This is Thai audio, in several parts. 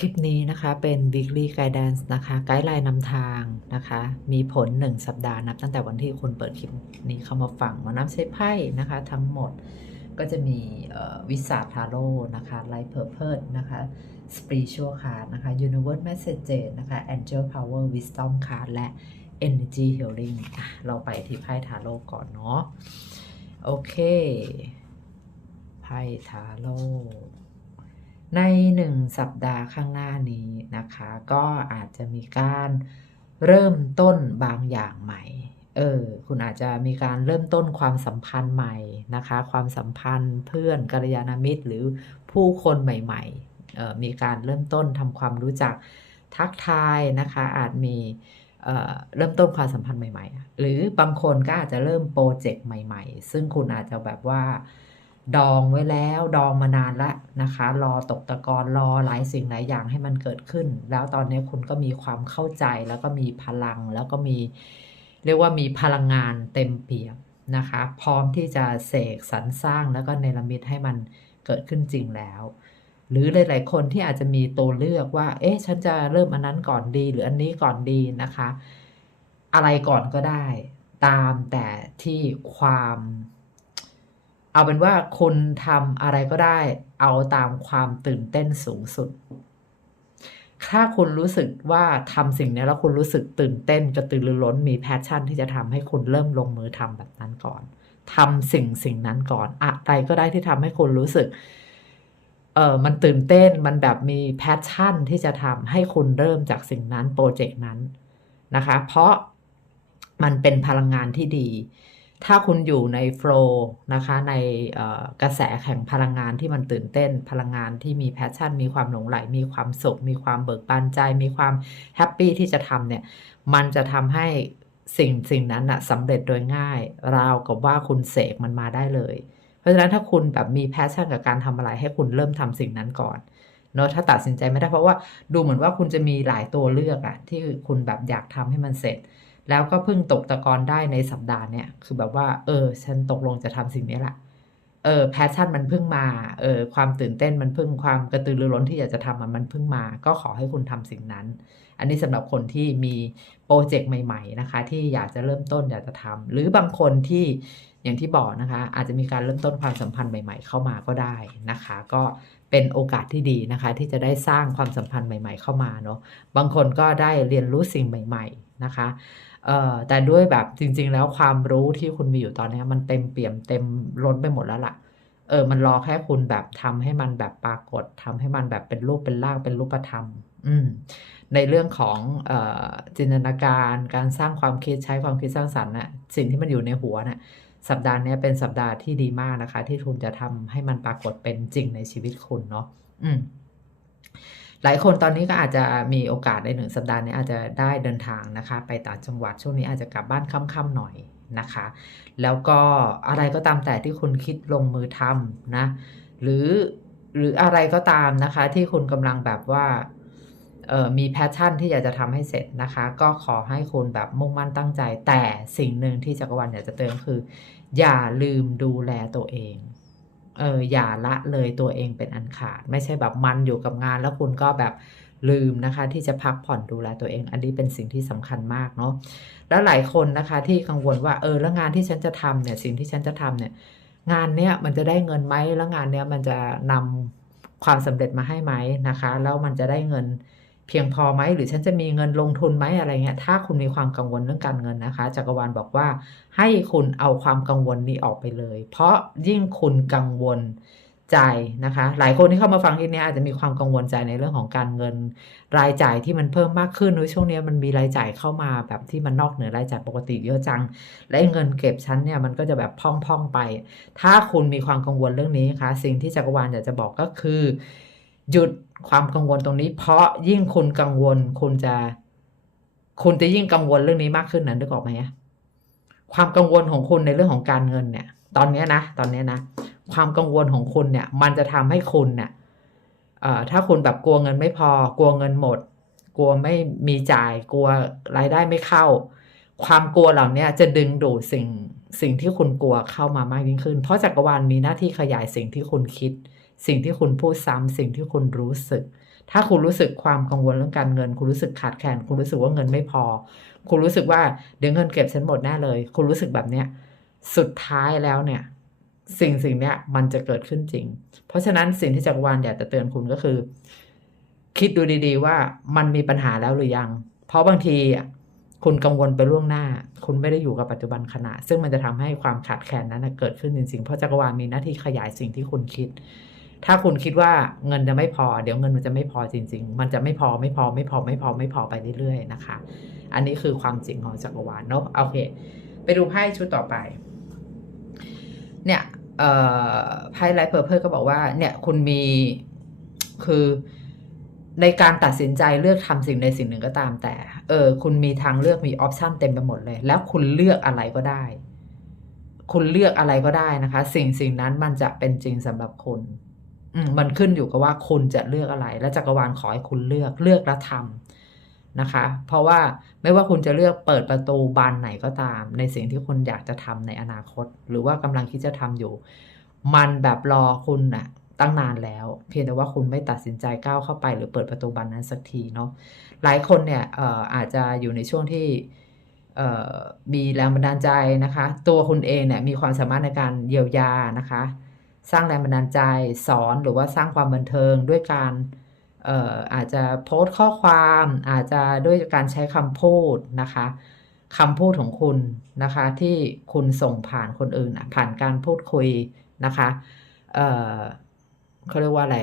คลิปนี้นะคะเป็น weekly guidance นะคะไกด์ไลน์นำทางนะคะ มีผล 1 สัปดาห์นับตั้งแต่วันที่คุณเปิดคลิปนี้เข้ามาฟังมานับใช้ไพ่นะคะ ทั้งหมดก็จะมีวิสาทาโร่นะคะ Light Purpose นะคะ Spiritual Card นะคะ Universe Message นะคะ Angel Power Wisdom Card และ Energy Healing อะเราไปที่ไพ่ทาโร่ก่อนเนาะโอเคไพ่ทาโร่ ในหนึ่งสัปดาห์ข้างหน้านี้นะคะ ก็อาจจะมีการเริ่มต้นบางอย่างใหม่ เออ คุณอาจจะมีการเริ่มต้นความสัมพันธ์ใหม่นะคะ ความสัมพันธ์เพื่อนกัลยาณมิตร หรือผู้คนใหม่ๆเออมีการเริ่มต้นทำความรู้จักทักทายนะคะ อาจมีเเริ่มต้นความสัมพันธ์ใหม่ ๆ หรือบางคนก็อาจจะเริ่มโปรเจกต์ใหม่ ๆ ซึ่งคุณอาจจะแบบว่า ดองไว้แล้วดองมานานแล้วนะคะ รอตกตะกอนรอหลายสิ่งหลายอย่างให้มันเกิดขึ้น แล้วตอนนี้คุณก็มีความเข้าใจแล้วก็มีพลังแล้วก็มีเรียกว่ามีพลังงานเต็มเปี่ยมนะคะ พร้อมที่จะเสกสรรสร้างแล้วก็เนรมิตให้มันเกิดขึ้นจริงแล้ว หรือหลาย ๆ คนที่อาจจะมีตัวเลือกว่า เอ๊ะฉันจะเริ่มอันนั้นก่อนดี หรืออันนี้ก่อนดีนะคะ อะไรก่อนก็ได้ ตามแต่ที่ความ เอาเป็นว่าคุณทำอะไรก็ได้ เอาตามความตื่นเต้นสูงสุด ถ้าคุณรู้สึกว่าทำสิ่งนี้แล้วคุณรู้สึกตื่นเต้นกระตือรือร้นมีแพชชั่นที่จะทำให้คุณเริ่มลงมือทำแบบนั้นก่อนทำสิ่งสิ่งนั้นก่อน อะไรก็ได้ที่ทำให้คุณรู้สึกเออมันตื่นเต้นมันแบบมีแพชชั่นที่จะทำให้คุณเริ่มจากสิ่งนั้นโปรเจกต์นั้นนะคะ เพราะมันเป็นพลังงานที่ดี ถ้าคุณอยู่ในโฟล์นะคะในกระแสแห่งพลังงานที่มันตื่นเต้น พลังงานที่มีแพชชั่น มีความหลงไหล มีความสุข มีความเบิกบานใจ มีความแฮปปี้ที่จะทำเนี่ย มันจะทำให้สิ่งสิ่งนั้นอะสำเร็จโดยง่าย ราวกับว่าคุณเสกมันมาได้เลย เพราะฉะนั้นถ้าคุณแบบมีแพชชั่นกับการทำอะไร ให้คุณเริ่มทำสิ่งนั้นก่อนเนอะถ้าตัดสินใจไม่ได้เพราะว่าดูเหมือนว่าคุณจะมีหลายตัวเลือกอะที่คุณแบบอยากทำให้มันเสร็จ แล้วก็เพิ่งตกตะกอนได้ในสัปดาห์เนี่ยคือแบบว่า เออ ฉันตกลงจะทำสิ่งนี้แหละเออแพชชั่นมันเพิ่งมาเออความตื่นเต้นมันเพิ่งความกระตือรือร้นที่อยากจะทำมันเพิ่งมา ก็ขอให้คุณทำสิ่งนั้น อันนี้สำหรับคนที่มีโปรเจกต์ใหม่ ๆนะคะ ที่อยากจะเริ่มต้นอยากจะทำหรือบางคนที่อย่างที่บอกนะคะ อาจจะมีการเริ่มต้นความสัมพันธ์ใหม่ ๆ เข้ามาก็ได้นะคะ ก็ เป็นโอกาสที่ดีนะคะ ที่จะได้สร้างความสัมพันธ์ใหม่ ๆ เข้ามาเนาะบางคนก็ได้เรียนรู้สิ่งใหม่ ๆนะคะเอ่อแต่ด้วยแบบจริง ๆ แล้วความรู้ที่คุณมีอยู่ตอนนี้มันเต็มเปี่ยมเต็มล้นไปหมดแล้วล่ะเออมันรอแค่คุณแบบทำให้มันแบบปรากฏทำให้มันแบบเป็นรูปเป็นร่างเป็นรูปธรรม ในเรื่องของอจินตนาการการสร้างความคิดใช้ความคิดสร้างสรรค์น่ะสิ่งที่มันอยู่ในหัวน่ะสัปดาห์นี้เป็นสัปดาห์ที่ดีมากนะคะ ที่คุณจะทำให้มันปรากฏเป็นจริงในชีวิตคุณเนาะอืมหลายคนตอนนี้ก็อาจจะมีโอกาสในหนึ่งสัปดาห์นี้อาจจะได้เดินทางนะคะ ไปต่างจังหวัดช่วงนี้อาจจะกลับบ้านค่ำๆหน่อยนะคะ แล้วก็อะไรก็ตามแต่ที่คุณคิดลงมือทำนะ หรือหรืออะไรก็ตามนะคะ ที่คุณกำลังแบบว่า มีแพชชั่นที่อยากจะทำให้เสร็จนะคะ ก็ขอให้คุณแบบมุ่งมั่นตั้งใจ แต่สิ่งหนึ่งที่จักรวาลอยากจะเตือนคือ อย่าลืมดูแลตัวเองเอออย่าละเลยตัวเองเป็นอันขาด ไม่ใช่แบบมันอยู่กับงาน แล้วคุณก็แบบลืมนะคะ ที่จะพักผ่อนดูแลตัวเอง อันนี้เป็นสิ่งที่สำคัญมากเนาะแล้วหลายคนนะคะที่กังวลว่าเออแล้วงานที่ฉันจะทำเนี่ยสิ่งที่ฉันจะทำเนี่ยงานเนี้ยมันจะได้เงินไหมแล้วงานเนี้ยมันจะนำความสำเร็จมาให้ไหมนะคะ แล้วมันจะได้เงิน เพียงพอไหมหรือฉันจะมีเงินลงทุนไหมอะไรเงี้ยถ้าคุณมีความกังวลเรื่องการเงินนะคะจักรวาลบอกว่าให้คุณเอาความกังวลนี้ออกไปเลย เพราะยิ่งคุณกังวลใจนะคะ หลายคนที่เข้ามาฟังที่นี้อาจจะมีความกังวลใจในเรื่องของการเงิน รายจ่ายที่มันเพิ่มมากขึ้นในช่วงนี้มันมีรายจ่ายเข้ามาแบบที่มันนอกเหนือรายจ่ายปกติเยอะจัง และเงินเก็บชั้นเนี่ยมันก็จะแบบพ่องๆไป ถ้าคุณมีความกังวลเรื่องนี้คะสิ่งที่จักรวาลอยากจะบอกก็คือ หยุดความกังวลตรงนี้ เพราะยิ่งคุณกังวลคุณจะ คุณจะยิ่งกังวลเรื่องนี้มากขึ้นนะนึกออกไหมความกังวลของคุณในเรื่องของการเงินเนี่ย ตอนนี้นะ ตอนนี้นะ ความกังวลของคุณเนี่ย มันจะทำให้คุณเนี่ยถ้าคุณแบบกลัวเงินไม่พอ กลัวเงินหมด กลัวไม่มีจ่าย กลัวรายได้ไม่เข้า ความกลัวเหล่านี้จะดึงดูดสิ่งสิ่งที่คุณกลัวเข้ามามากยิ่งขึ้น เพราะจักรวาลมีหน้าที่ขยายสิ่งที่คุณคิด สิ่งที่คุณพูดซ้ำสิ่งที่คุณรู้สึก ถ้าคุณรู้สึกความกังวลเรื่องการเงิน คุณรู้สึกขาดแคลนคุณรู้สึกว่าเงินไม่พอ คุณรู้สึกว่าเดี๋ยวเงินเก็บฉันหมดแน่เลย คุณรู้สึกแบบเนี้ยสุดท้ายแล้วเนี่ย สิ่งสิ่งเนี้ยมันจะเกิดขึ้นจริง เพราะฉะนั้นสิ่งที่จักรวาลอยากจะเตือนคุณก็คือ คิดดูดีๆ ว่ามันมีปัญหาแล้วหรือยัง เพราะบางทีคุณกังวลไปล่วงหน้า คุณไม่ได้อยู่กับปัจจุบันขณะ ซึ่งมันจะทำให้ความขาดแคลนนั้นเกิดขึ้นจริงๆ เพราะจักรวาลมีหน้าที่ขยายสิ่งที่คุณคิด ถ้าคุณคิดว่าเงินจะไม่พอ เดี๋ยวเงินมันจะไม่พอจริง ๆ มันจะไม่พอไม่พอไม่พอไม่พอไม่พอไปเรื่อยๆนะคะ อันนี้คือความจริงของจักรวาลเนาะโอเค ไปดูไพ่ชุดต่อไป เนี่ยเอ่ไพ่ไลท์เพอร์เพก็บอกว่า เนี่ยคุณมีคือในการตัดสินใจเลือกทำสิ่งใดสิ่งหนึ่งก็ตามแต่ เออ คุณมีทางเลือกมีออปชันเต็มไปหมดเลย แล้วคุณเลือกอะไรก็ได้ คุณเลือกอะไรก็ได้นะคะ สิ่งสิ่งนั้นมันจะเป็นจริงสำหรับคุณ มันขึ้นอยู่กับว่าคุณจะเลือกอะไร และจักรวาลขอให้คุณเลือกเลือกและทำนะคะ เพราะว่าไม่ว่าคุณจะเลือกเปิดประตูบานไหนก็ตาม ในสิ่งที่คุณอยากจะทำในอนาคต หรือว่ากำลังคิดจะทำอยู่ มันแบบรอคุณน่ะตั้งนานแล้ว เพียงแต่ว่าคุณไม่ตัดสินใจก้าวเข้าไปหรือเปิดประตูบานนั้นสักทีเนาะหลายคนเนี่ยอออาจจะอยู่ในช่วงที่มีแรงบันดาลใจนะคะ ตัวคุณเองเนี่ยมีความสามารถในการเยียวยานะคะ สร้างแรงบันดาลใจสอนหรือว่าสร้างความบันเทิงด้วยการเอ่ออาจจะโพสต์ข้อความ อาจจะด้วยการใช้คำพูดนะคะคำพูดของคุณนะคะ ที่คุณส่งผ่านคนอื่นผ่านการพูดคุยนะคะเอ่อเขาเรียกว่าอะไร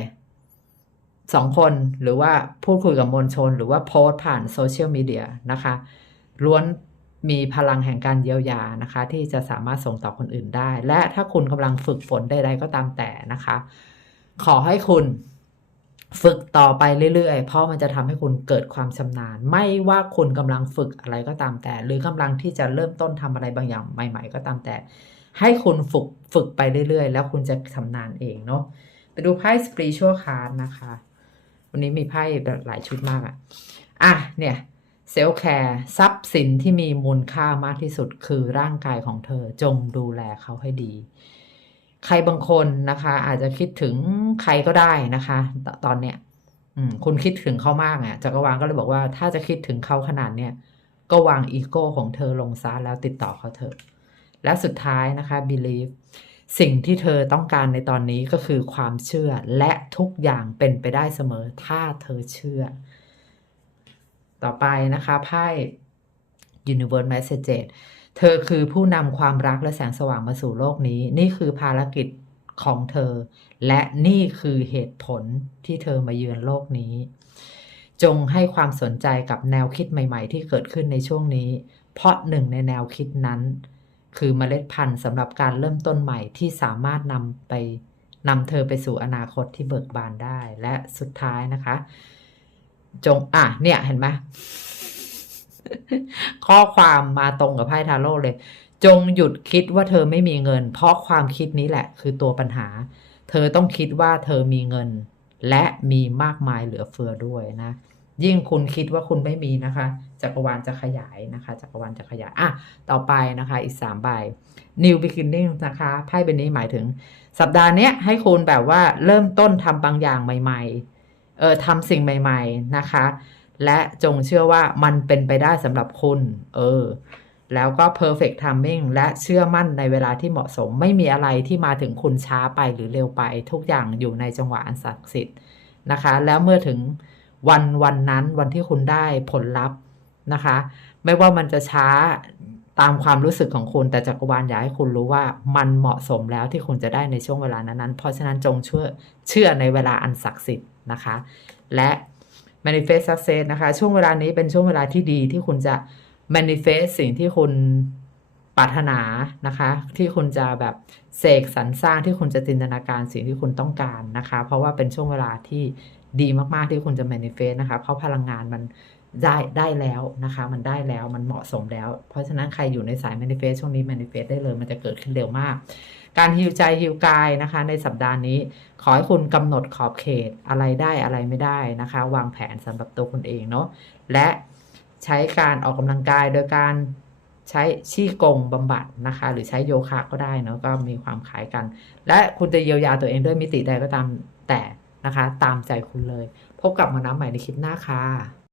สองคนหรือว่าพูดคุยกับมวลชน หรือว่าโพสต์ผ่านโซเชียลมีเดียนะคะล้วน มีพลังแห่งการเยียวยานะคะ ที่จะสามารถส่งต่อคนอื่นได้ และถ้าคุณกำลังฝึกฝนใดๆก็ตามแต่นะคะ ขอให้คุณฝึกต่อไปเรื่อยๆ เพราะมันจะทำให้คุณเกิดความชำนาญ ไม่ว่าคุณกำลังฝึกอะไรก็ตามแต่ หรือกำลังที่จะเริ่มต้นทำอะไรบางอย่างใหม่ ๆ ก็ตามแต่ ให้คุณฝึกฝึกไปเรื่อยๆ แล้วคุณจะชำนาญเองเนาะไปดูไพ่ spiritual card นะคะ วันนี้มีไพ่หลายชุดมากอะอะเนี่ย เซลแคร์ทรัพย์สินที่มีมูลค่ามากที่สุดคือร่างกายของเธอจงดูแลเขาให้ดี ใครบางคนนะคะ อาจจะคิดถึงใครก็ได้นะคะตตอนเนี้ยคุณคิดถึงเขามากอะจักรวาลก็เลยบอกว่าถ้าจะคิดถึงเขาขนาดเนี้ยก็วางอีโก้ของเธอลงซะแล้วติดต่อเขาเถอะ และสุดท้ายนะคะ believe สิ่งที่เธอต้องการในตอนนี้ก็คือความเชื่อและทุกอย่างเป็นไปได้เสมอถ้าเธอเชื่อ ต่อไปนะคะไพ่ Universe Message เธอคือผู้นำความรักและแสงสว่างมาสู่โลกนี้ นี่คือภารกิจของเธอ และนี่คือเหตุผลที่เธอมาเยือนโลกนี้ จงให้ความสนใจกับแนวคิดใหม่ ๆ ที่เกิดขึ้นในช่วงนี้ เพราะหนึ่งในแนวคิดนั้น คือเมล็ดพันธุ์สำหรับการเริ่มต้นใหม่ที่สามารถนำไปนำเธอไปสู่อนาคตที่เบิกบานได้และสุดท้ายนะคะ จงอะเนี่ยเห็นไหมข้อความมาตรงกับไพ่ทาโร่เลย จงหยุดคิดว่าเธอไม่มีเงิน เพราะความคิดนี้แหละ คือตัวปัญหา เธอต้องคิดว่าเธอมีเงิน และมีมากมายเหลือเฟือด้วยนะ ยิ่งคุณคิดว่าคุณไม่มีนะคะ จักรวาลจะขยายนะคะ จักรวาลจะขยายอะต่อไปนะคะ อีกสามใบ New Beginning นะคะไพ่ใบนี้หมายถึง สัปดาห์นี้ให้คุณแบบว่าเริ่มต้นทำบางอย่างใหม่ ๆ เออทำสิ่งใหม่ ๆนะคะ และจงเชื่อว่ามันเป็นไปได้สำหรับคุณ เออ แล้วก็ perfect timing และเชื่อมั่นในเวลาที่เหมาะสม ไม่มีอะไรที่มาถึงคุณช้าไปหรือเร็วไป ทุกอย่างอยู่ในจังหวะอันศักดิ์สิทธิ์นะคะ แล้วเมื่อถึงวันวันนั้นวันที่คุณได้ผลลัพธ์นะคะ ไม่ว่ามันจะช้า ตามความรู้สึกของคุณแต่จักรวาลอยากให้คุณรู้ว่ามันเหมาะสมแล้วที่คุณจะได้ในช่วงเวลานั้นๆ เพราะฉะนั้นจงเชื่อเชื่อในเวลาอันศักดิ์สิทธิ์นะคะ และ manifest success นะคะ ช่วงเวลานี้เป็นช่วงเวลาที่ดีที่คุณจะ manifest สิ่งที่คุณปรารถนานะคะ ที่คุณจะแบบเสกสรรสร้างที่คุณจะจินตนาการสิ่งที่คุณต้องการนะคะ เพราะว่าเป็นช่วงเวลาที่ดีมากๆที่คุณจะ manifest นะคะ เพราะพลังงานมัน ได้ได้แล้วนะคะ มันได้แล้วมันเหมาะสมแล้ว เพราะฉะนั้นใครอยู่ในสาย manifest ช่วงนี้ manifest ได้เลยมันจะเกิดขึ้นเร็วมาก การฮิวใจฮิวกายนะคะ ในสัปดาห์นี้ ขอให้คุณกำหนดขอบเขตอะไรได้อะไรไม่ได้นะคะ วางแผนสำหรับตัวคุณเองเนาะและใช้การออกกำลังกายโดยการใช้ชี่กงบำบัดนะคะ หรือใช้โยคะก็ได้เนอะก็มีความคล้ายกัน และคุณจะเยียวยาตัวเองด้วยมิติใดก็ตามแต่นะคะ ตามใจคุณเลย พบกับมาน้ำใหม่ในคลิปหน้าค่ะ